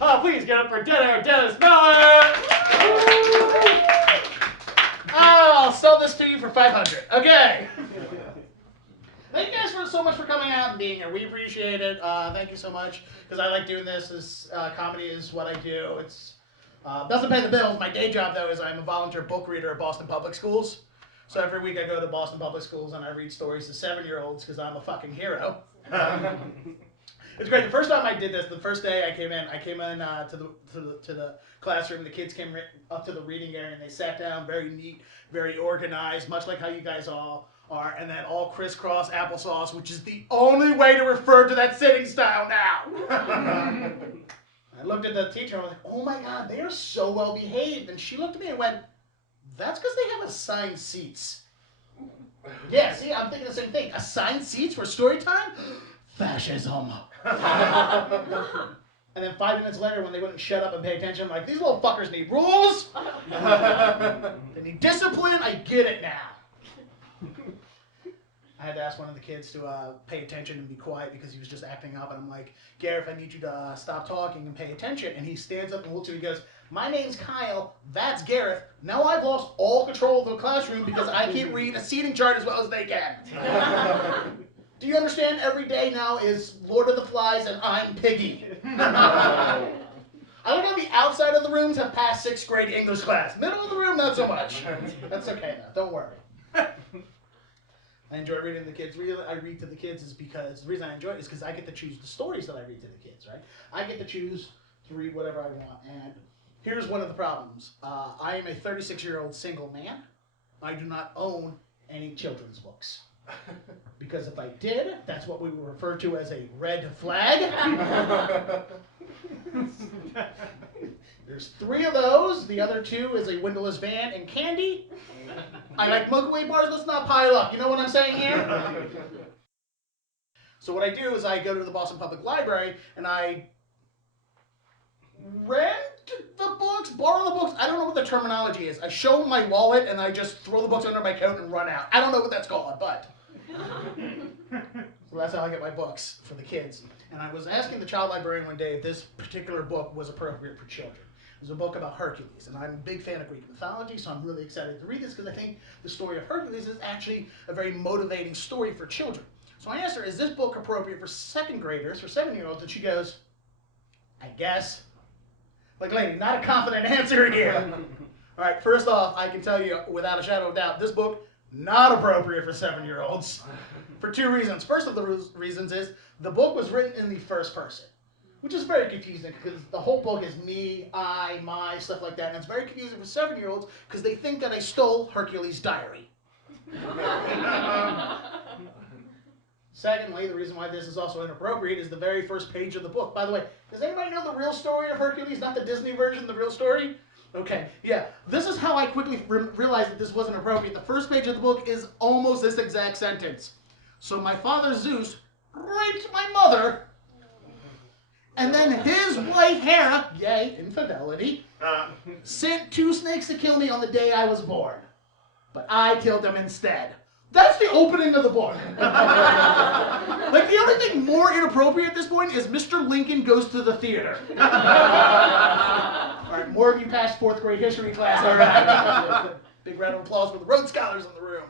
Please get up for dinner, Dennis Miller! I'll sell this to you for $500. Okay. Thank you guys so much for coming out and being here. We appreciate it. Thank you so much, because I like doing this. This comedy is what I do. It's doesn't pay the bills. My day job, though, is I'm a volunteer book reader at Boston Public Schools. So every week I go to Boston Public Schools and I read stories to 7-year-olds because I'm a fucking hero. It's great. The first time I did this, the first day I came in to the classroom. The kids came up to the reading area and they sat down, very neat, very organized, much like how you guys all are, and then all crisscross applesauce, which is the only way to refer to that sitting style now. I looked at the teacher and I was like, oh my God, they are so well behaved. And she looked at me and went, that's because they have assigned seats. Yeah, see, I'm thinking the same thing. Assigned seats for story time? Fascism. And then 5 minutes later, when they wouldn't shut up and pay attention, I'm like, these little fuckers need rules. They need discipline. I get it now. I had to ask one of the kids to pay attention and be quiet because he was just acting up. And I'm like, Gareth, I need you to stop talking and pay attention. And he stands up and looks at me and goes, my name's Kyle. That's Gareth. Now I've lost all control of the classroom because I can't read a seating chart as well as they can. Do you understand? Every day now is Lord of the Flies and I'm Piggy. I like how the outside of the rooms have passed 6th grade English class. Middle of the room, not so much. That's okay though. Don't worry. I enjoy reading to the kids. The reason I read to the kids is because, the reason I enjoy it is because I get to choose the stories that I read to the kids, right? I get to choose to read whatever I want. And here's one of the problems. I am a 36-year-old single man. I do not own any children's books. Because if I did, that's what we would refer to as a red flag. There's 3 of those. The other 2 is a windowless van and candy. I like Milky Way bars. Let's not pile up. You know what I'm saying here? So what I do is I go to the Boston Public Library and I rent the books, borrow the books. I don't know what the terminology is. I show my wallet and I just throw the books under my coat and run out. I don't know what that's called, but... So that's how I get my books for the kids. And I was asking the child librarian one day if this particular book was appropriate for children. It was a book about Hercules, and I'm a big fan of Greek mythology, so I'm really excited to read this because I think the story of Hercules is actually a very motivating story for children. So I asked her, is this book appropriate for 2nd graders, for 7-year-olds? And she goes, I guess. Like, lady, not a confident answer here. All right, first off, I can tell you without a shadow of doubt, this book, not appropriate for 7-year-olds. For 2 reasons. First of the reasons is the book was written in the first person, which is very confusing because the whole book is me, I, my, stuff like that. And it's very confusing for 7-year-olds because they think that I stole Hercules' diary. Secondly, the reason why this is also inappropriate is the very first page of the book. By the way, does anybody know the real story of Hercules, not the Disney version, the real story? Okay, yeah. This is how I quickly realized that this wasn't appropriate. The first page of the book is almost this exact sentence. So my father Zeus raped my mother, and then his wife Hera, yay, infidelity, sent 2 snakes to kill me on the day I was born. But I killed them instead. That's the opening of the book. Like, the only thing more inappropriate at this point is Mr. Lincoln Goes to the Theater. All right, more of you passed 4th grade history class. All right. Big round of applause for the Rhodes Scholars in the room.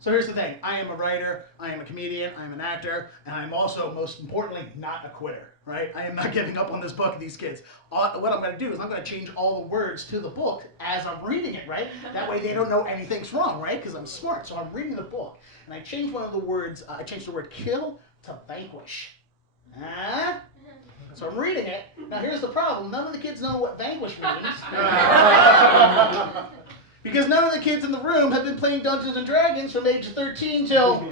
So here's the thing. I am a writer, I am a comedian, I am an actor, and I'm also, most importantly, not a quitter, right? I am not giving up on this book, these kids. What I'm going to do is I'm going to change all the words to the book as I'm reading it, right? That way they don't know anything's wrong, right? Because I'm smart. So I'm reading the book, and I changed one of the words. I changed the word kill to vanquish. Huh? So I'm reading it. Now here's the problem. None of the kids know what vanquish means. Because none of the kids in the room have been playing Dungeons & Dragons from age 13 till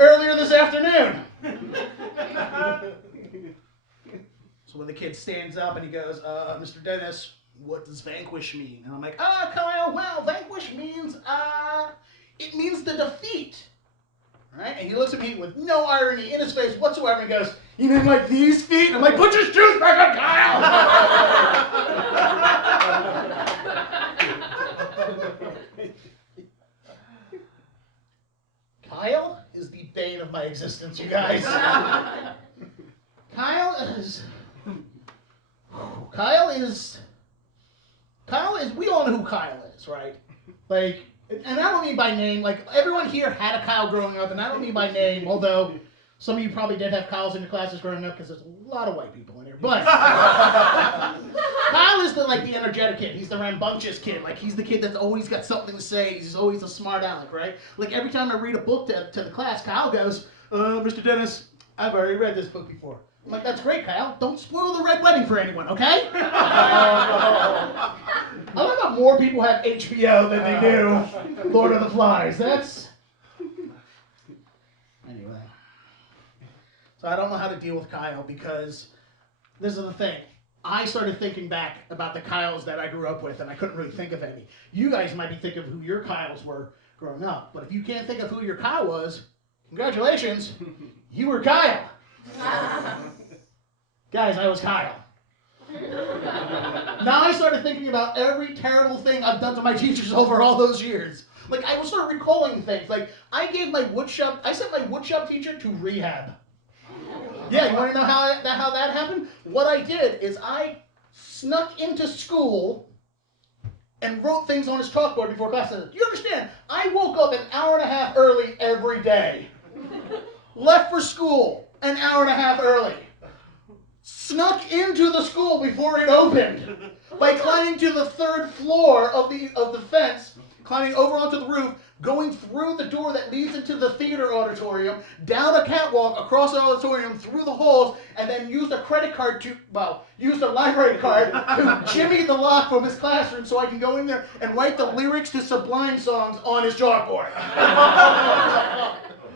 earlier this afternoon. So when the kid stands up and he goes, Mr. Dennis, what does vanquish mean? And I'm like, Kyle, well, vanquish means, it means the defeat. Right? And he looks at me with no irony in his face whatsoever and goes, you mean like these feet? I'm like, put your shoes back on, Kyle! Kyle is the bane of my existence, you guys. Kyle is, we all know who Kyle is, right? Like, and I don't mean by name, like, everyone here had a Kyle growing up, and I don't mean by name, although some of you probably did have Kyles in your classes growing up, because there's a lot of white people in here, but Kyle is the energetic kid. He's the rambunctious kid. Like, he's the kid that's always got something to say. He's always a smart aleck, right? Like, every time I read a book to the class, Kyle goes, Mr. Dennis, I've already read this book before. I'm like, that's great, Kyle. Don't spoil the Red Wedding for anyone, okay? I love how more people have HBO than they do Lord of the Flies. That's... Anyway. So I don't know how to deal with Kyle because this is the thing. I started thinking back about the Kyles that I grew up with, and I couldn't really think of any. You guys might be thinking of who your Kyles were growing up, but if you can't think of who your Kyle was, congratulations, you were Kyle. Guys, I was Kyle. Now I started thinking about every terrible thing I've done to my teachers over all those years. Like, I will start recalling things. Like, I sent my woodshop teacher to rehab. Yeah, you want to know how that happened? What I did is I snuck into school and wrote things on his chalkboard before class. Do you understand? I woke up an hour and a half early every day. Left for school an hour and a half early. Snuck into the school before it opened by climbing to the third floor of the fence, climbing over onto the roof, going through the door that leads into the theater auditorium, down a catwalk, across the auditorium, through the halls, and then used a used a library card to jimmy the lock from his classroom so I can go in there and write the lyrics to Sublime songs on his chalkboard.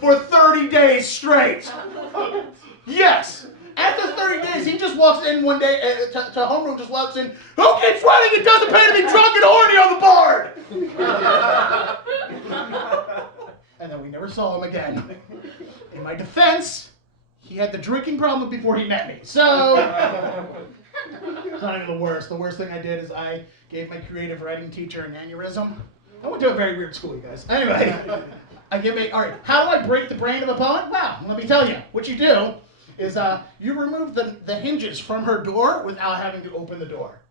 For 30 days straight. Yes. After 30 days, he just walks in one day to homeroom, just walks in, who keeps writing it doesn't pay to be drunk and horny on the board? And then we never saw him again. In my defense, he had the drinking problem before he met me. So, it's not even the worst. The worst thing I did is I gave my creative writing teacher an aneurysm. I went to a very weird school, you guys. Anyway, all right, how do I break the brain of a poet? Well, let me tell you. What you do is you remove the hinges from her door without having to open the door.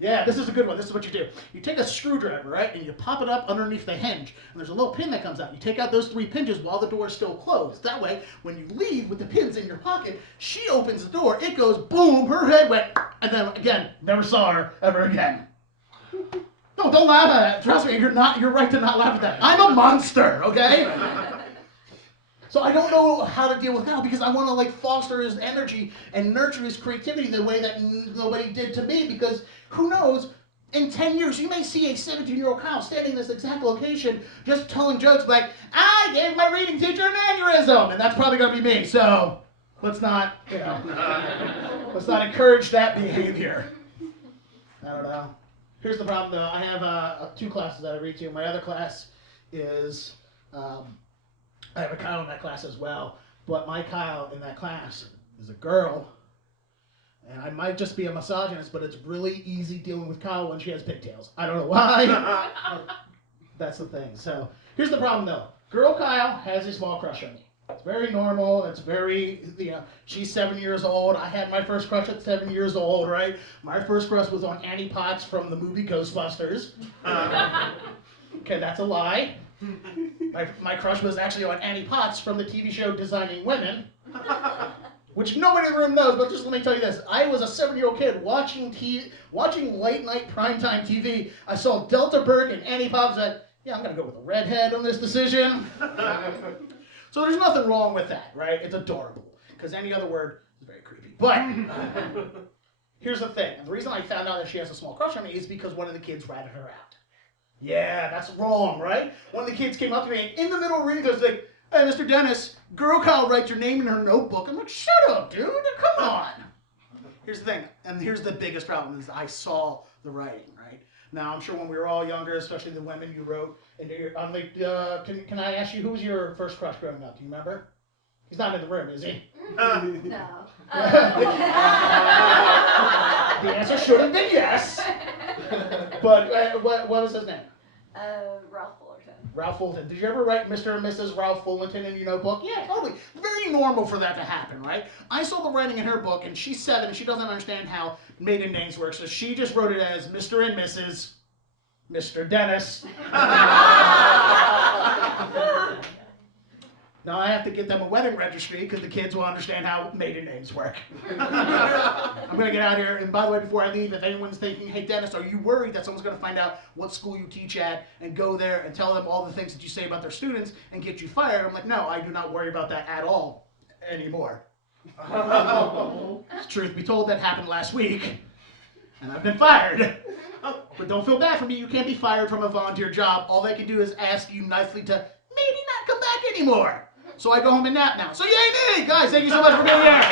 Yeah, this is a good one. This is what you do. You take a screwdriver, right, and you pop it up underneath the hinge, and there's a little pin that comes out. You take out those 3 pinches while the door is still closed. That way, when you leave with the pins in your pocket, she opens the door, it goes boom, her head went, and then again, never saw her ever again. No, don't laugh at that. Trust me, you're right to not laugh at that. I'm a monster, okay? So I don't know how to deal with Kyle because I want to foster his energy and nurture his creativity the way that nobody did to me, because who knows, in 10 years you may see a 17-year-old Kyle standing in this exact location just telling jokes like, I gave my reading teacher an aneurysm, and that's probably going to be me. So let's not encourage that behavior. I don't know. Here's the problem though. I have 2 classes that I read to. My other class is... I have a Kyle in that class as well, but my Kyle in that class is a girl, and I might just be a misogynist, but it's really easy dealing with Kyle when she has pigtails. I don't know why. That's the thing. So here's the problem though. Girl Kyle has a small crush on me. It's very normal. It's very, she's 7 years old. I had my first crush at 7 years old, right? My first crush was on Annie Potts from the movie Ghostbusters. Okay, that's a lie. My crush was actually on Annie Potts from the TV show Designing Women, which nobody in the room knows, but just let me tell you this. I was a 7-year-old kid watching late night primetime TV. I saw Delta Burke and Annie Potts and said, yeah, I'm going to go with a redhead on this decision. So there's nothing wrong with that, right? It's adorable, because any other word is very creepy. But here's the thing. And the reason I found out that she has a small crush on me is because one of the kids ratted her out. Yeah, that's wrong, right? One of the kids came up to me in the middle of reading, goes like, hey, Mr. Dennis, girl Kyle writes your name in her notebook. I'm like, shut up, dude, come on. Here's the thing, and here's the biggest problem, is I saw the writing, right? Now, I'm sure when we were all younger, especially the women, you wrote, and I'm like, can I ask you, who was your first crush growing up? Do you remember? He's not in the room, is he? No. The answer should have been yes. But what was his name? Ralph Fullerton. Ralph Fulton. Did you ever write Mr. and Mrs. Ralph Fulton in your notebook? Yeah, totally. Very normal for that to happen, right? I saw the writing in her book, and she's 7, and she doesn't understand how maiden names work, so she just wrote it as Mr. and Mrs. Mr. Dennis. Now I have to get them a wedding registry because the kids will understand how maiden names work. I'm going to get out here, and by the way, before I leave, if anyone's thinking, hey Dennis, are you worried that someone's going to find out what school you teach at and go there and tell them all the things that you say about their students and get you fired? I'm like, no, I do not worry about that at all anymore. Truth be told, that happened last week, and I've been fired. But don't feel bad for me, you can't be fired from a volunteer job. All they can do is ask you nicely to maybe not come back anymore. So I go home and nap now. So yay me! Guys, thank you so much for being here.